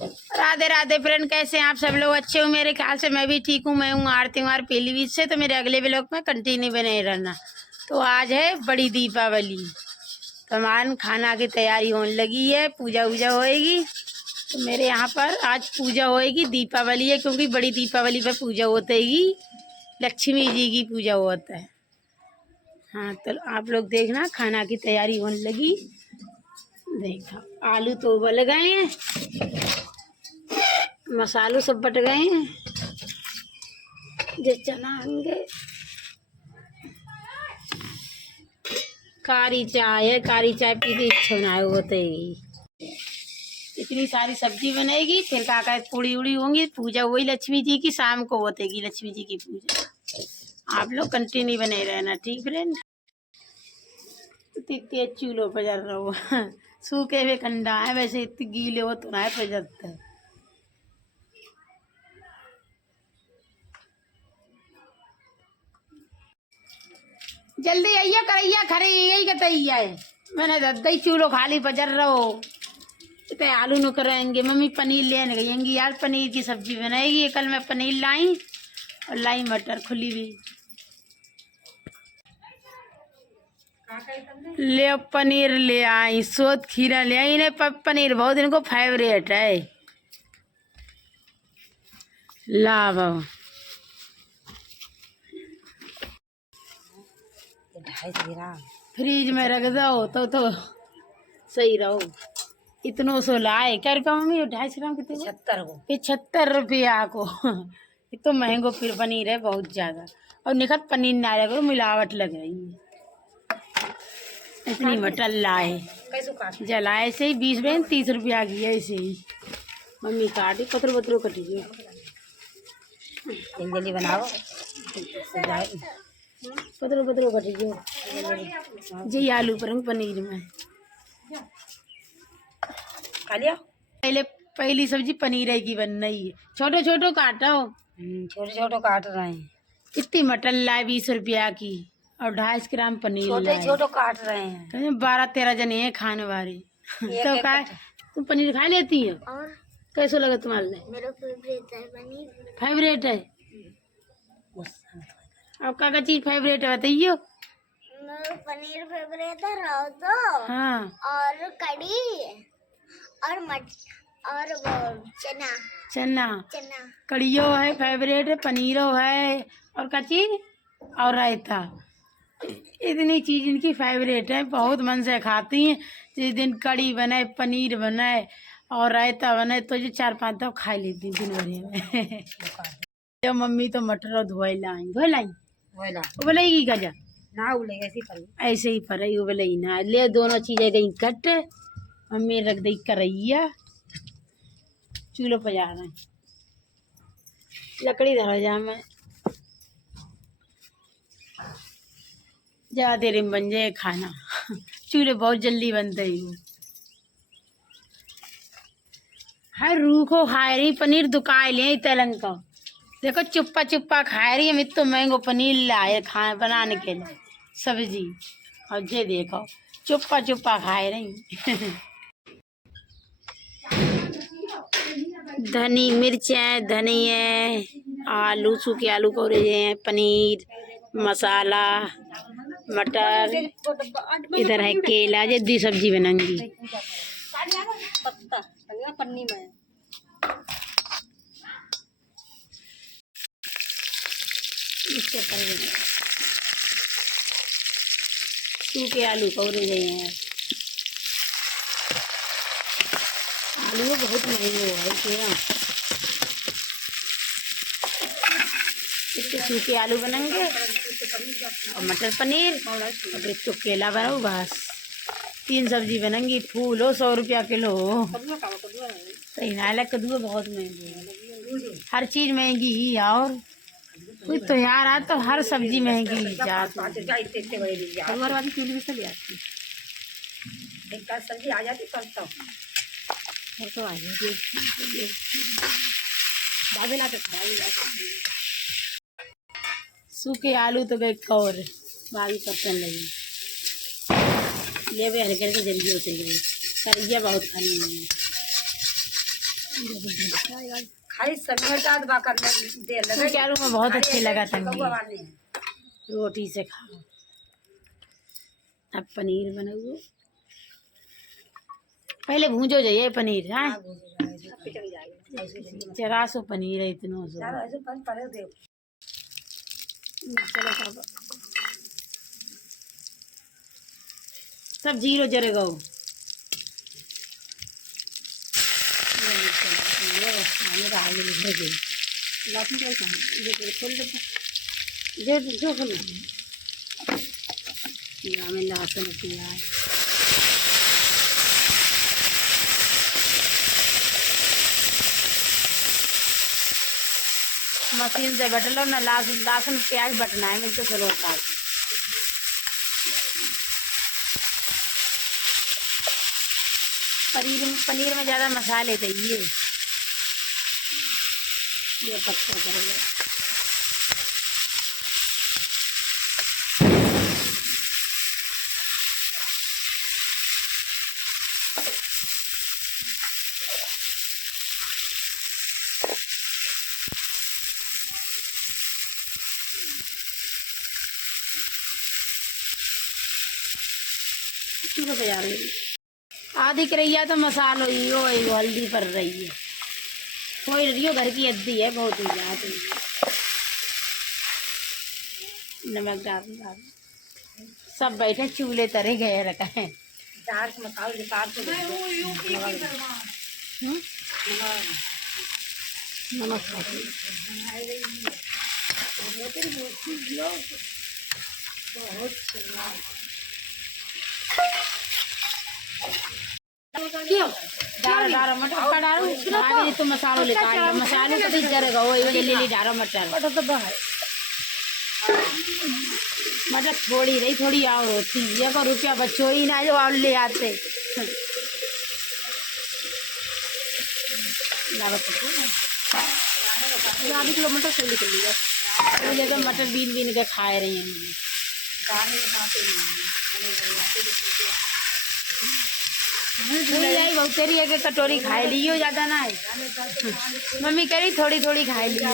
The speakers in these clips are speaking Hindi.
राधे राधे फ्रेंड, कैसे हैं आप सब लोग? अच्छे हो मेरे ख्याल से। मैं भी ठीक हूँ। मैं हूँ आरती हूँ पीलीभीत से। तो मेरे अगले ब्लॉग में कंटिन्यू बने रहना। तो आज है बड़ी दीपावली, तो हमारे खाना की तैयारी होने लगी है, पूजा वूजा होएगी। तो मेरे यहाँ पर आज पूजा होएगी, दीपावली है क्योंकि बड़ी दीपावली पर पूजा होतेगी, लक्ष्मी जी की पूजा होता है। हाँ, तो आप लोग देखना, खाना की तैयारी होने लगी। देखा, आलू तो उबल गए हैं, मसालों सब बट गए हैं, जो चना होंगे। कारी चाय है, कारी चाय पी के इच्छा बनाए होते ही। इतनी सारी सब्जी बनेगी, फिर काका पूड़ी उड़ी होंगी। पूजा वही लक्ष्मी जी की शाम को होतेगी, लक्ष्मी जी की पूजा। आप लोग कंटिन्यू बने रहना, ठीक फ्रेंड। इतने चूल्हों पर जल रहा हो सूखे हुए कंडा है, वैसे इतने गीले हो तो ना पर जलता है। जल्दी आइए, करैया खरे यही कतैया है। मैंने दही चूल्हो खाली पजर रहो। इतने आलू न करेंगे, मम्मी पनीर लेने गएंगी यार, पनीर की सब्जी बनाएगी। कल मैं पनीर लाई और लाई मटर खुली हुई। ले पनीर ले आई, सोत खीरा ले आई। इन्हें पनीर बहुत इनको फेवरेट है। ला बाबा, फ्रिज में रख दो तो सही रहो। इतनों सो लाए, क्या रुपया मम्मी? 250 ग्राम कितने? 75 को। 75 रुपया को ये तो महंगो फिर पनीर है बहुत ज्यादा। और निखत पनीर ना लगे, मिलावट लग रही है। इतनी मटर लाए, जलाए से ही 20 में 30 रुपया की है। ऐसे ही मम्मी काटी, पत्थर पत्थरों कटी जल्दी बनाओ, पत्थरों पत्थरों कटी जी। आलू पर पनीर में खा लिया। पहली सब्जी पनीर की बन रही है। छोटो छोटो काटो, छोटे छोटे काट रहे हैं। इतनी मटर लाए 20 रुपया की, और 250 ग्राम पनीर छोटे छोटे काट रहे हैं। 12-13 जने हैं खाने वाले तो का तुम पनीर खा लेती है? और कैसे लगा तुम्हारे? मेरा फेवरेट है पनीर। फेवरेट है? आपका क्या चीज फेवरेट है बताइयो? पनीर फेवरेट है, तो हाँ, और कड़ी और और वो चना चना चना कड़ियो है फेवरेट है, पनीरो है, और क्या चीज? और रायता। इतनी चीज इनकी फेवरेट है, बहुत मन से खाती हैं। जिस दिन कड़ी बने, पनीर बने और रायता बने तो जो 4-5 दो खा लेती दिन भर में जो मम्मी तो मटर धोए लाई उबलेगी गजा ना, उबलेगी ऐसे ही पर उबले ना ले। दोनों चीजें गई कट, मम्मी रख दी करैया, चूल्हो पर जा रहे हैं। लकड़ी धरो जा, मैं ज्यादा देर में बन जाए खाना चूल्हे बहुत जल्दी बनते ही। हर रूखो खाए रही पनीर, दुकाए ले तेलंग का। देखो चुप्पा चुप्पा खाए रही है। तो मैंगो पनीर लाए खाए बनाने के लिए सब्जी, और ये देखो चुप्पा चुप्पा खाए रही धनी मिर्चें, धनिया, आलू, सूखे आलू को रहे हैं, पनीर, मसाला, मटर, इधर है केला। जल्दी सब्जी बनाऊंगी। सूखे आलू को रहे हैं। आलू बहुत महंगे हुआ है क्या? इसके सूखे आलू बनाएंगे और मटर पनीर और एक तो केला बनाओ, बस 3 सब्जी बनेंगी। फूल हो 100 रुपया किलो हो। सही ना, कद्दू बहुत महंगे है, हर चीज महंगी ही। और कोई त्योहार आ तो हर सब्जी महंगी जाती। वाली चीज भी चली आती, एक सब्जी आ जाती तो आ जाती। सूखे आलू तो गए कौर बागी पत्तन लगी ले हल्के हल्के जल्दी होते गए। करिया बहुत खानी है। खाई सनमरदाद बा करने दे लगे क्या में बहुत अच्छे लगा तंगी रोटी से खाओ। अब पनीर बनाओ, पहले भूंजो जाइए पनीर। हाँ जरा सो पनीर है इतना सो। चलो सब जीरो जरेगा जो में लहसुन प्याज मशीन से बट लो ना, लहसुन प्याज बटना है मिल तो चलो होता है। पनीर में ज़्यादा मसाले चाहिए, ये पत्ता करेगा। आधी करैया तो मसालो ही हो हल्दी पर रही है, कोई रही हो घर की अद्दी है बहुत ही जाती है। नमक डाल सब बैठे चूल्हे तरह गए रखा है। नमक डारो मटर डालो तो मसालो ले मसालो तो जरेगा वो ले डारो मटर मटर थोड़ी रही थोड़ी और होती है को रुपया बच्चों ही ना जो और ले आते। आधी किलो मटर सही निकल लिया मुझे तो मटर बीन बीन के खाए रही हैं। बहुत तेरी है कि कटोरी खाए लियो ज़्यादा ना है। मम्मी कह रही थोड़ी थोड़ी खाए लियो।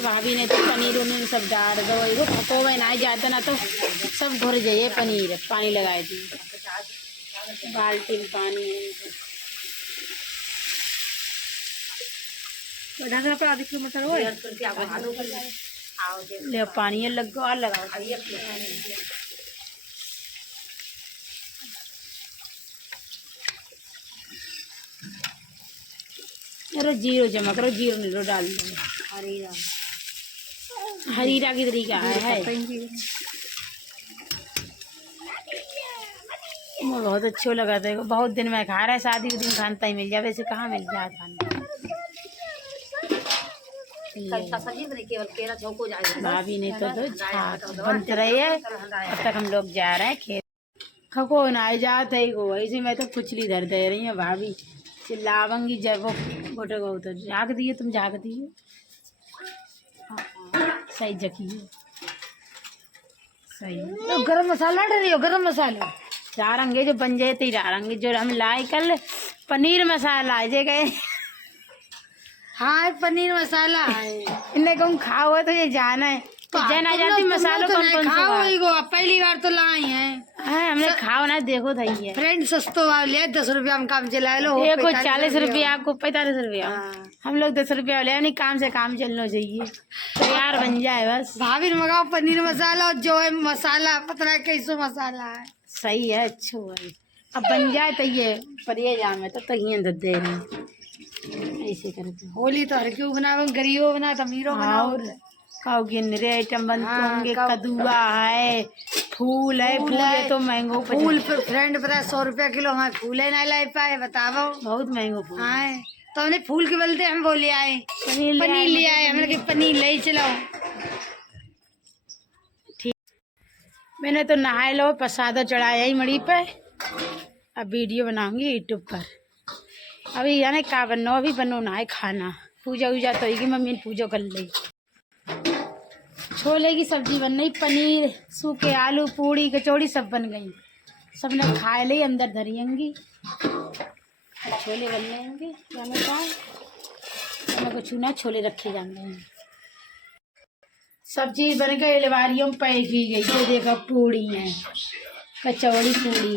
भाभी ने तो पनीर उन्हें सब डाल दो वो थको में ना जाता ना तो सब घुर जाइए पनीर पानी लगाए थी बाल्टी में पानी आधी किलो मटर हो ले पानी लगा लगाओ। अरे जीरो जमा करो जीरो नीरो डाल दो हरीरा की तरीका है वो बहुत अच्छा लगा था बहुत दिन में खा रहा है शादी के दिन खानता ही मिल जाए वैसे कहाँ मिल जाए खाना। भाभी ने तो बनते रहे है अब तक हम लोग जा रहे हैं खेत खको ना जाते ही को ऐसे मैं तो कुचली धर दे रही है भाभी चिल्लावंगी जब वो गोटे को तो झाँक दिए तुम झाँक दिए सही जखिए सही तो गरम मसाला डाल रही हो गरम मसाला चारंगे जो बन जाए तो चारंगे जो हम लाए कल पनीर मसाला जे गए। हाँ पनीर मसाला है इन्हें कहूँ खाओ तो ये जाना है तो जाना जाती मसालों तो कौन खाओ पहली बार तो लाई है हमने खाओ ना देखो था ये फ्रेंड सस्तो ले 10 रुपया में काम चला लो एक 40 रुपया आपको 45 रुपया हम लोग 10 रुपया ले नहीं काम से काम चलना चाहिए तो यार बन जाए बस। भाभी मंगाओ पनीर मसाला और जो है मसाला पता कैसो मसाला है सही है अच्छा है अब बन जाए तो ये परिए जाम है तो ये दे रहे ऐसे करके होली तो हर क्यों बनाओ गरीबो बना तो अमीरो बनाओ खाओ गिनरे आइटम बनते होंगे कद्दूआ है फूल है तो महंगो फूल फ्रेंड पता है 100 रुपया किलो हमारे फूल है ना ला पाए बताओ बहुत महंगो फूल है तो हमने फूल के बलते हम वो ले आए पनीर ले आए हमने पनीर ले चलो ठीक। मैंने तो नहाए लो प्रसाद चढ़ाया ही मड़ी पे अब वीडियो बनाऊंगी यूट्यूब पर अभी यानी का बनो अभी बनो नहाए खाना पूजा वूजा तो मम्मी ने पूजा कर ली। छोले की सब्जी बन गई, पनीर, सूखे आलू, पूड़ी, कचौड़ी सब बन गई। सबने खाए ली, अंदर धरियेंगी। छोले बन लेंगे, हमें कुछ ना, छोले रखे जाएंगे। सब चीज बन गई, अलमारियों में पैक की गई। ये देखो पूड़ी है, कचौड़ी पूड़ी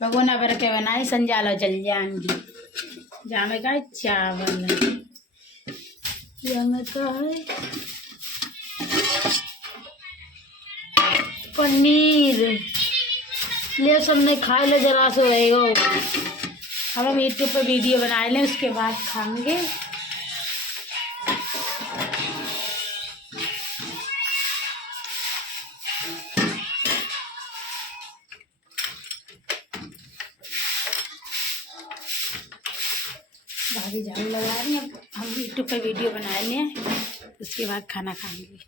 भगोना भर के बनाई, संजालो जल जाएंगी। जामे का चावल जामे का है पनीर। ले सबने खा ले, जरा सो रहेगा। अब हम यूट्यूब पर वीडियो बना लें, उसके बाद खाएंगे। भाभी झाड़ू लगा रही हैं, हम यूट्यूब पर वीडियो बना लें, उसके बाद खाना खाएंगे।